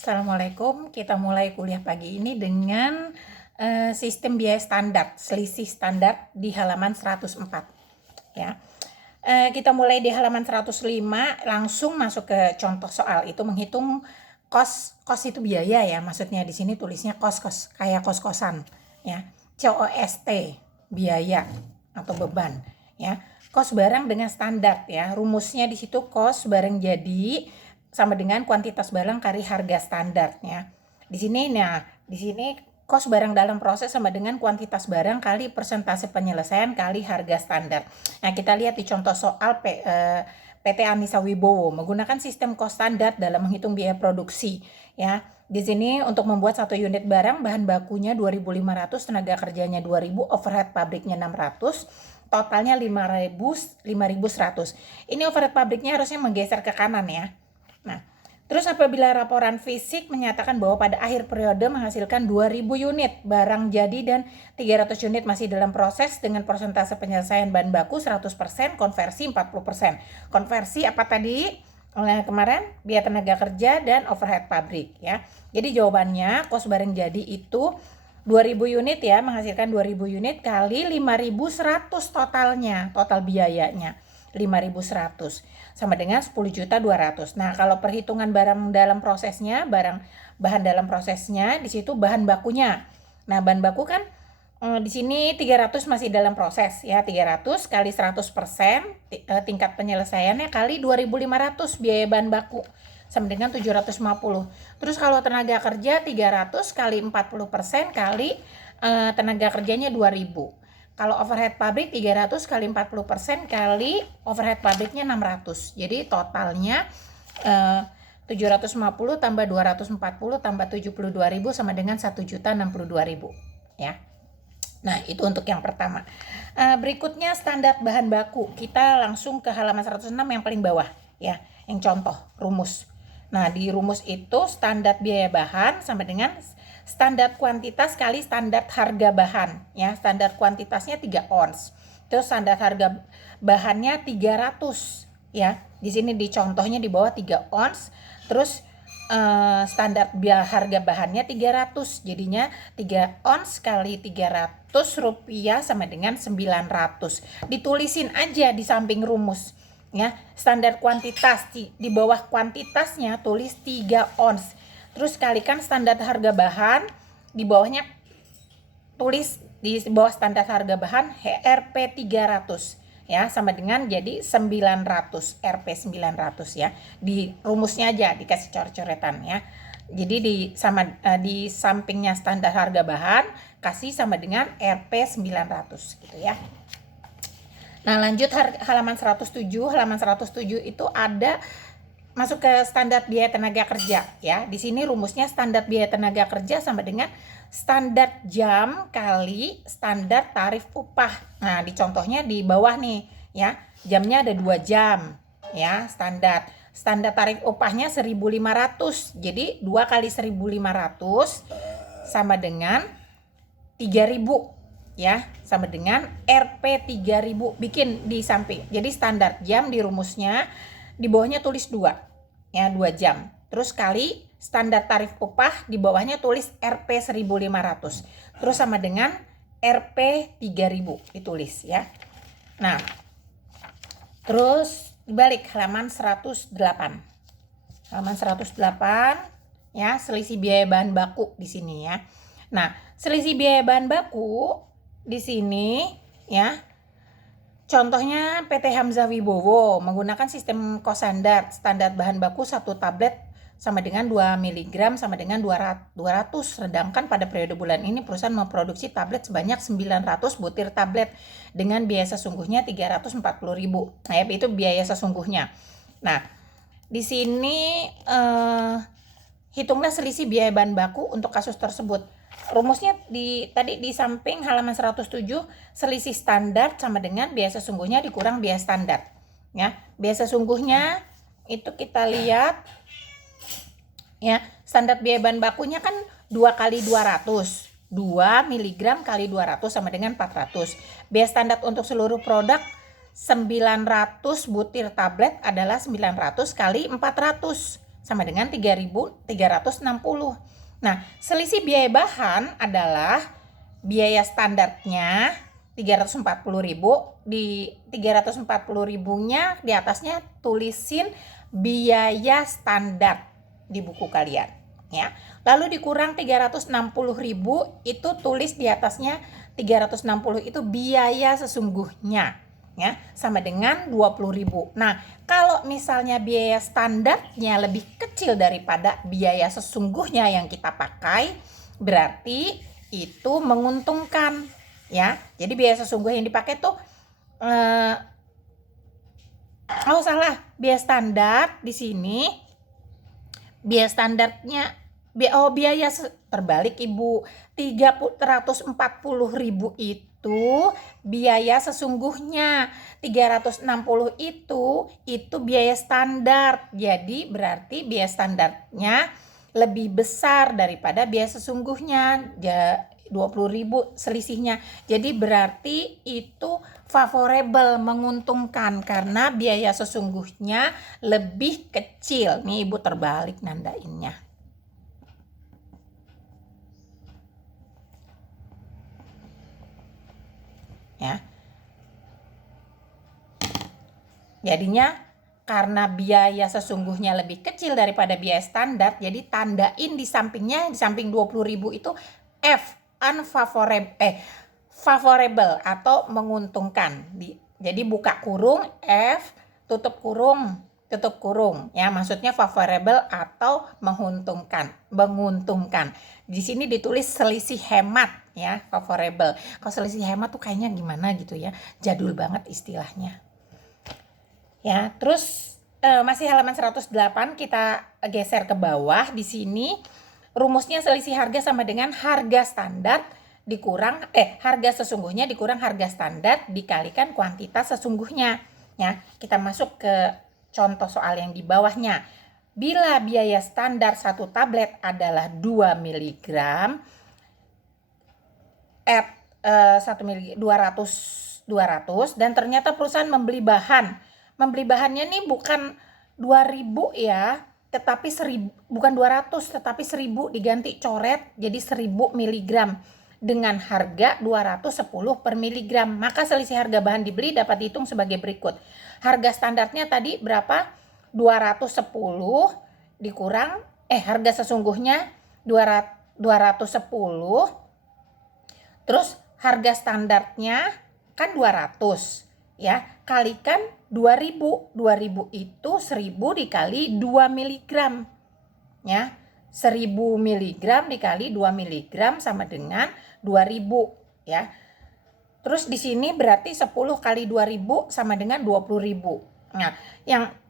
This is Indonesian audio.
Assalamualaikum, kita mulai kuliah pagi ini dengan sistem biaya standar, selisih standar di halaman 104. Ya. Kita mulai di halaman 105, langsung masuk ke contoh soal. Itu menghitung kos itu biaya ya, maksudnya di sini tulisnya kos kayak kos-kosan ya. COST biaya atau beban ya. Kos barang dengan standar ya. Rumusnya di situ kos barang jadi sama dengan kuantitas barang kali harga standarnya. Di sini kos barang dalam proses sama dengan kuantitas barang kali persentase penyelesaian kali harga standar. Nah, kita lihat di contoh soal PT Anissa Wibowo menggunakan sistem kos standar dalam menghitung biaya produksi ya. Di sini untuk membuat 1 unit barang bahan bakunya 2.500, tenaga kerjanya 2.000, overhead pabriknya 600, totalnya 5.100. Ini overhead pabriknya harusnya menggeser ke kanan ya. Nah, terus apabila laporan fisik menyatakan bahwa pada akhir periode menghasilkan 2.000 unit barang jadi dan 300 unit masih dalam proses dengan persentase penyelesaian bahan baku 100%, konversi 40%. Konversi apa tadi? Kemarin biaya tenaga kerja dan overhead pabrik ya. Jadi jawabannya kos barang jadi itu 2.000 unit ya, menghasilkan 2.000 unit kali 5.100 totalnya, total biayanya. 5.100 sama dengan 10.200. Nah, kalau perhitungan barang dalam prosesnya, bahan dalam prosesnya di situ bahan bakunya. Nah, bahan baku kan di sini 300 masih dalam proses ya, 300 kali 100% tingkat penyelesaiannya kali 2.500 biaya bahan baku sama dengan 750. Terus kalau tenaga kerja 300 kali 40% kali tenaga kerjanya 2.000. Kalau overhead pabrik 300 kali 40% kali overhead pabriknya 600. Jadi totalnya 750 tambah 240 tambah 72.000 sama dengan 1.062.000 ya. Nah, itu untuk yang pertama. Berikutnya standar bahan baku. Kita langsung ke halaman 106 yang paling bawah ya, yang contoh rumus. Nah, di rumus itu standar biaya bahan sama dengan standar kuantitas kali standar harga bahan ya. Standar kuantitasnya 3 ons. Terus standar harga bahannya 300 ya. Di sini di contohnya di bawah 3 ons. Terus standar harga bahannya 300. Jadinya 3 ons kali 300 rupiah sama dengan 900. Ditulisin aja di samping rumus ya. Standar kuantitas di bawah kuantitasnya tulis 3 ons. Terus kalikan standar harga bahan, di bawahnya tulis di bawah standar harga bahan Rp 300 ya, sama dengan jadi 900, Rp 900 ya. Di rumusnya aja dikasih coret-coretan ya. Jadi di sampingnya standar harga bahan kasih sama dengan Rp 900 gitu ya. Nah, lanjut halaman 107. Halaman 107 itu ada masuk ke standar biaya tenaga kerja ya. Di sini rumusnya standar biaya tenaga kerja sama dengan standar jam kali standar tarif upah. Nah, di contohnya di bawah nih ya. Jamnya ada 2 jam ya, standar. Standar tarif upahnya 1.500. Jadi 2 kali 1.500 sama dengan 3.000 ya, sama dengan Rp 3.000. Bikin di samping. Jadi standar jam di rumusnya di bawahnya tulis 2 ya, 2 jam. Terus kali standar tarif upah di bawahnya tulis Rp 1.500. Terus sama dengan Rp 3.000 ditulis ya. Nah, terus dibalik halaman 108. Halaman 108 ya, selisih biaya bahan baku di sini ya. Nah, selisih biaya bahan baku di sini ya. Contohnya PT Hamzah Wibowo menggunakan sistem kos standar bahan baku 1 tablet sama dengan 2 mg sama dengan 200. Sedangkan pada periode bulan ini perusahaan memproduksi tablet sebanyak 900 butir tablet dengan biaya sesungguhnya 340.000. Nah, itu biaya sesungguhnya. Nah, di sini hitunglah selisih biaya bahan baku untuk kasus tersebut. Rumusnya tadi di samping halaman 107, selisih standar sama dengan biaya sesungguhnya dikurang biaya standar ya. Biaya sesungguhnya itu kita lihat ya, standar biaya bahan bakunya kan 2 kali 200, 2 mg kali 200 sama dengan 400. Biaya standar untuk seluruh produk 900 butir tablet adalah 900 kali 400 sama dengan 3.360. Nah, selisih biaya bahan adalah biaya standarnya 340.000, di 340.000-nya di atasnya tulisin biaya standar di buku kalian ya. Lalu dikurang 360.000 itu tulis di atasnya 360 itu biaya sesungguhnya ya, sama dengan 20.000. Nah, kalau misalnya biaya standarnya lebih kecil daripada biaya sesungguhnya yang kita pakai, berarti itu menguntungkan ya. Jadi biaya sesungguhnya yang dipakai tuh biaya standar di sini. Biaya standarnya biaya terbalik Ibu. 340.000 itu biaya sesungguhnya. 360 itu biaya standar. Jadi berarti biaya standarnya lebih besar daripada biaya sesungguhnya. 20.000 selisihnya. Jadi berarti itu favorable, menguntungkan karena biaya sesungguhnya lebih kecil. Nih Ibu terbalik nandainnya. Ya. Jadinya karena biaya sesungguhnya lebih kecil daripada biaya standar, jadi tandain di sampingnya, di samping 20.000 itu F, unfavorable, favorable atau menguntungkan. Jadi buka kurung F, tutup kurung ya, maksudnya favorable atau menguntungkan. Di sini ditulis selisih hemat ya, favorable. Kalau selisih hemat tuh kayaknya gimana gitu ya, jadul banget istilahnya. Ya, terus masih halaman 108, kita geser ke bawah. Di sini rumusnya selisih harga sama dengan harga standar dikurang harga sesungguhnya dikurang harga standar dikalikan kuantitas sesungguhnya. Ya, kita masuk ke contoh soal yang di bawahnya. Bila biaya standar satu tablet adalah 2 mg at 1 mg 200 dan ternyata perusahaan membeli bahannya nih bukan 2.000 ya, tetapi 1.000, bukan 200 tetapi 1.000 diganti coret jadi 1.000 mg dengan harga 210 per miligram. Maka selisih harga bahan dibeli dapat dihitung sebagai berikut. Harga standarnya tadi berapa? 210 dikurang harga sesungguhnya 210, terus harga standarnya kan 200 ya, kalikan 2.000. 2.000 itu 1.000 dikali 2 mg ya. 1.000 mg dikali 2 mg sama dengan 2.000 ya. Terus di sini berarti 10 kali 2.000 sama dengan 20.000. Nah, yang